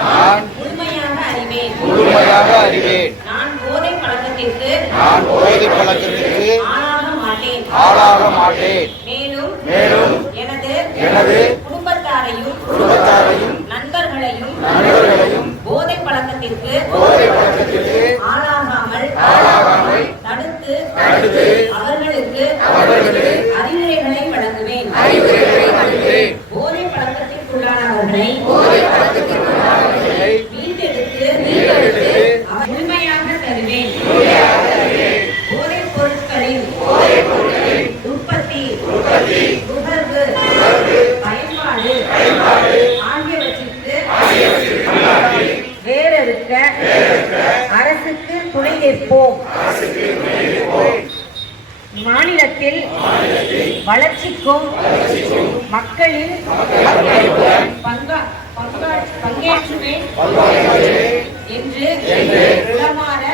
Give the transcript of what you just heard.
நான் முழுமையாக அறிவேன். நான் போதை பழக்கத்திற்கு ஆளாக மாட்டேன். மேலும் எனது குடும்பத்தாரையும் நண்பர்களையும் போதை பழக்கத்திற்கு ஆளாகாமல் தடுத்து அவர்களுக்கு அறிவுரைகளை வழங்குவேன். போதை பழக்கத்திற்குள்ளானவர்களை மீட்டெடுத்து முழுமையாக தருவேன். போதைப் பொருட்களின் உற்பத்தி நுகர்வு பயன்பாடு ஆகியவற்றிற்கு வேறறுக்க அரசுக்கு துணை நிற்போம். மாநிலத்தில் வளர்ச்சிக்கும் மக்களின் பங்கேற்றுவேன் என்று உளமாற